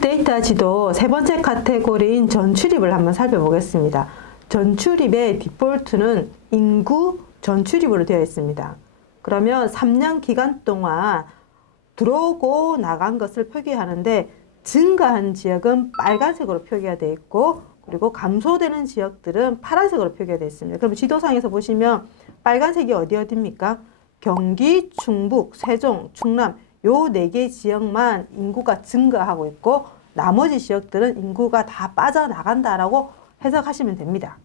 빅데이터 지도 세 번째 카테고리인 전출입을 한번 살펴보겠습니다. 전출입의 디폴트는 인구 전출입으로 되어 있습니다. 그러면 3년 기간 동안 들어오고 나간 것을 표기하는데 증가한 지역은 빨간색으로 표기가 되어 있고 그리고 감소되는 지역들은 파란색으로 표기가 되어 있습니다. 그럼 지도상에서 보시면 빨간색이 어디입니까? 경기, 충북, 세종, 충남 요 4개 지역만 인구가 증가하고 있고 나머지 지역들은 인구가 다 빠져나간다라고 해석하시면 됩니다.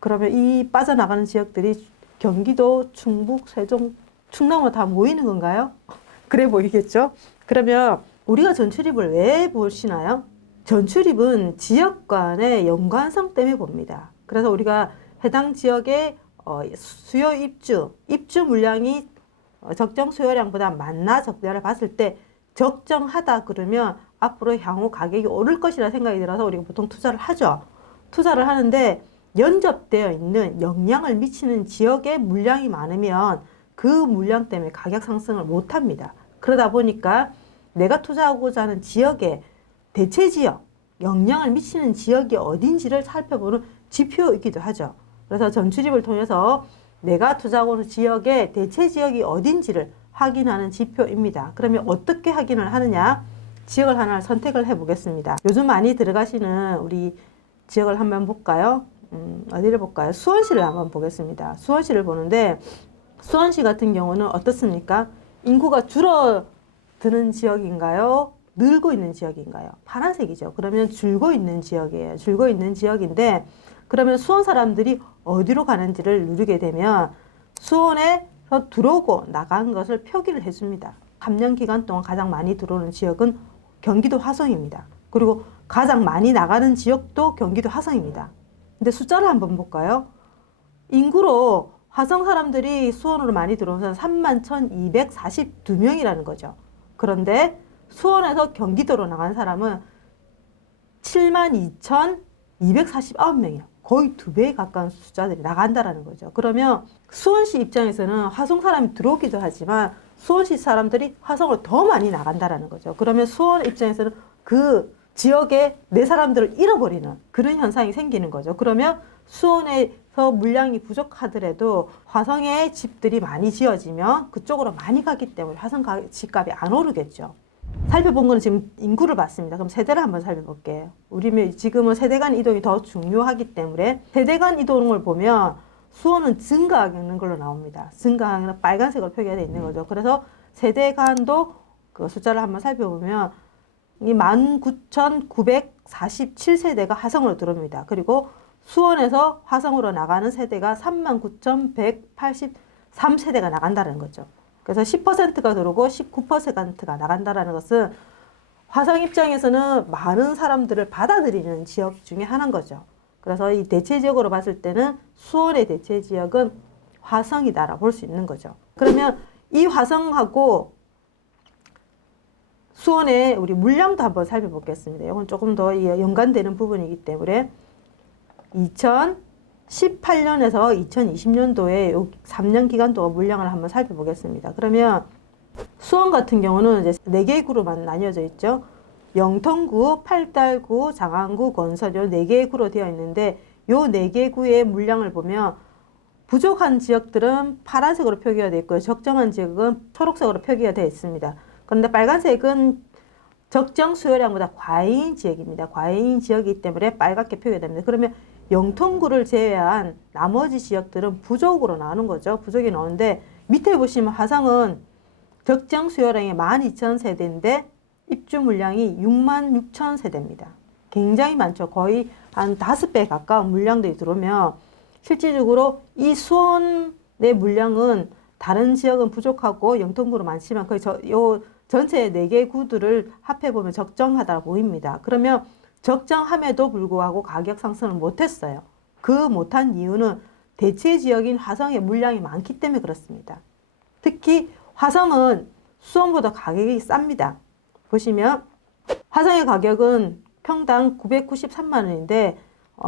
그러면 이 빠져나가는 지역들이 경기도, 충북, 세종, 충남으로 다 모이는 건가요? 그래 보이겠죠? 그러면 우리가 전출입을 왜 보시나요? 전출입은 지역 간의 연관성 때문에 봅니다. 그래서 우리가 해당 지역의 수요 입주 물량이 적정 수요량보다 많나 적다를 봤을 때 적정하다 그러면 앞으로 향후 가격이 오를 것이라 생각이 들어서 우리가 보통 투자를 하죠. 투자를 하는데 연접되어 있는 영향을 미치는 지역의 물량이 많으면 그 물량 때문에 가격 상승을 못합니다. 그러다 보니까 내가 투자하고자 하는 지역의 대체 지역, 영향을 미치는 지역이 어딘지를 살펴보는 지표이기도 하죠. 그래서 전출입을 통해서 내가 투자하고 있는 지역의 대체 지역이 어딘지를 확인하는 지표입니다. 그러면 어떻게 확인을 하느냐? 지역을 하나 선택을 해 보겠습니다. 요즘 많이 들어가시는 우리 지역을 한번 볼까요? 어디를 볼까요? 수원시를 한번 보겠습니다. 수원시를 보는데 수원시 같은 경우는 어떻습니까? 인구가 줄어드는 지역인가요? 늘고 있는 지역인가요? 파란색이죠. 그러면 줄고 있는 지역이에요. 줄고 있는 지역인데 그러면 수원 사람들이 어디로 가는지를 누르게 되면 수원에서 들어오고 나간 것을 표기를 해줍니다. 3년 기간 동안 가장 많이 들어오는 지역은 경기도 화성입니다. 그리고 가장 많이 나가는 지역도 경기도 화성입니다. 근데 숫자를 한번 볼까요? 인구로 화성 사람들이 수원으로 많이 들어오는 사람은 31,242명이라는 거죠. 그런데 수원에서 경기도로 나간 사람은 72,249명이에요. 거의 2배에 가까운 숫자들이 나간다라는 거죠. 그러면 수원시 입장에서는 화성 사람이 들어오기도 하지만 수원시 사람들이 화성으로 더 많이 나간다라는 거죠. 그러면 수원 입장에서는 그 지역에 내 사람들을 잃어버리는 그런 현상이 생기는 거죠. 그러면 수원에서 물량이 부족하더라도 화성에 집들이 많이 지어지면 그쪽으로 많이 가기 때문에 화성 집값이 안 오르겠죠. 살펴본 거는 지금 인구를 봤습니다. 그럼 세대를 한번 살펴볼게요. 우리 지금은 세대 간 이동이 더 중요하기 때문에 세대 간 이동을 보면 수원은 증가하는 걸로 나옵니다. 증가하는 빨간색으로 표기가 되어 있는 거죠. 그래서 세대 간도 그 숫자를 한번 살펴보면 이 19,947세대가 화성으로 들어옵니다. 그리고 수원에서 화성으로 나가는 세대가 39,183세대가 나간다는 거죠. 그래서 10%가 들어오고 19%가 나간다는 것은 화성 입장에서는 많은 사람들을 받아들이는 지역 중에 하나인 거죠. 그래서 이 대체 지역으로 봤을 때는 수원의 대체 지역은 화성이다라고 볼 수 있는 거죠. 그러면 이 화성하고 수원의 우리 물량도 한번 살펴보겠습니다. 이건 조금 더 연관되는 부분이기 때문에 2018년에서 2020년도에 3년 기간 동안 물량을 한번 살펴보겠습니다. 그러면 수원 같은 경우는 이제 4개의 구로만 나뉘어져 있죠. 영통구, 팔달구, 장안구, 건설 요 4개의 구로 되어 있는데 요 4개 구의 물량을 보면 부족한 지역들은 파란색으로 표기가 되어 있고요. 적정한 지역은 초록색으로 표기가 되어 있습니다. 그런데 빨간색은 적정 수요량보다 과잉 지역입니다. 과잉 지역이기 때문에 빨갛게 표기가 됩니다. 그러면 영통구를 제외한 나머지 지역들은 부족으로 나오는 거죠. 부족이 나오는데 밑에 보시면 화성은 적정 수요량이 12,000세대인데 입주 물량이 66,000세대입니다. 굉장히 많죠. 거의 한 5배 가까운 물량들이 들어오면 실질적으로 이 수원의 물량은 다른 지역은 부족하고 영통구로 많지만 거의 요 전체 4개 구들을 합해보면 적정하다 보입니다. 그러면 적정함에도 불구하고 가격 상승을 못했어요. 그 못한 이유는 대체 지역인 화성의 물량이 많기 때문에 그렇습니다. 특히 화성은 수원보다 가격이 쌉니다. 보시면 화성의 가격은 평당 993만 원인데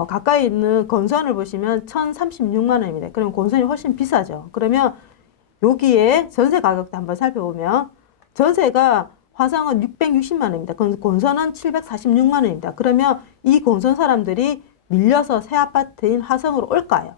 가까이 있는 건선을 보시면 1,036만 원입니다. 그럼 건선이 훨씬 비싸죠. 그러면 여기에 전세 가격도 한번 살펴보면 전세가 화성은 660만 원입니다. 건선은 746만 원입니다. 그러면 이 건선 사람들이 밀려서 새 아파트인 화성으로 올까요?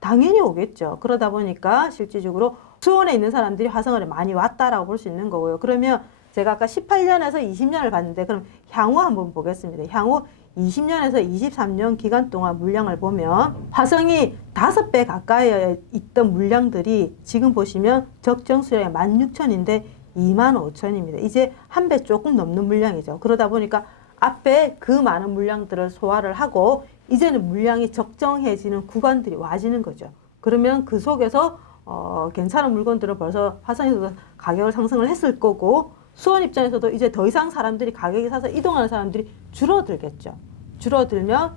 당연히 오겠죠. 그러다 보니까 실질적으로 수원에 있는 사람들이 화성을 많이 왔다라고 볼 수 있는 거고요. 그러면 제가 아까 18년에서 20년을 봤는데 그럼 향후 한번 보겠습니다. 향후 20년에서 23년 기간 동안 물량을 보면 화성이 5배 가까이 있던 물량들이 지금 보시면 적정 수량이 16,000인데 25,000입니다. 이제 한 배 조금 넘는 물량이죠. 그러다 보니까 앞에 그 많은 물량들을 소화를 하고 이제는 물량이 적정해지는 구간들이 와지는 거죠. 그러면 그 속에서 괜찮은 물건들은 벌써 화성에서도 가격을 상승을 했을 거고 수원 입장에서도 이제 더 이상 사람들이 가격이 사서 이동하는 사람들이 줄어들겠죠. 줄어들면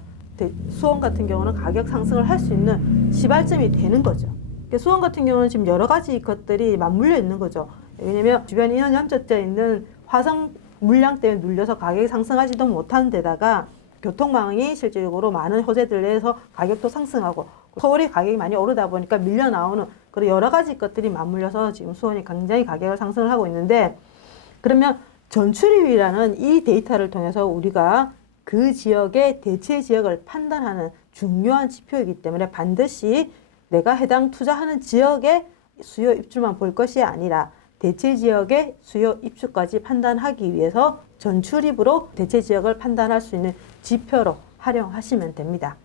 수원 같은 경우는 가격 상승을 할 수 있는 시발점이 되는 거죠. 수원 같은 경우는 지금 여러 가지 것들이 맞물려 있는 거죠. 왜냐면 주변 인원 연접되어 있는 화성 물량 때문에 눌려서 가격이 상승하지도 못하는 데다가 교통망이 실질적으로 많은 호재들 내에서 가격도 상승하고 서울이 가격이 많이 오르다 보니까 밀려 나오는 그런 여러 가지 것들이 맞물려서 지금 수원이 굉장히 가격을 상승을 하고 있는데 그러면 전출입이라는 이 데이터를 통해서 우리가 그 지역의 대체 지역을 판단하는 중요한 지표이기 때문에 반드시 내가 해당 투자하는 지역의 수요 입주만 볼 것이 아니라 대체 지역의 수요 입주까지 판단하기 위해서 전출입으로 대체 지역을 판단할 수 있는 지표로 활용하시면 됩니다.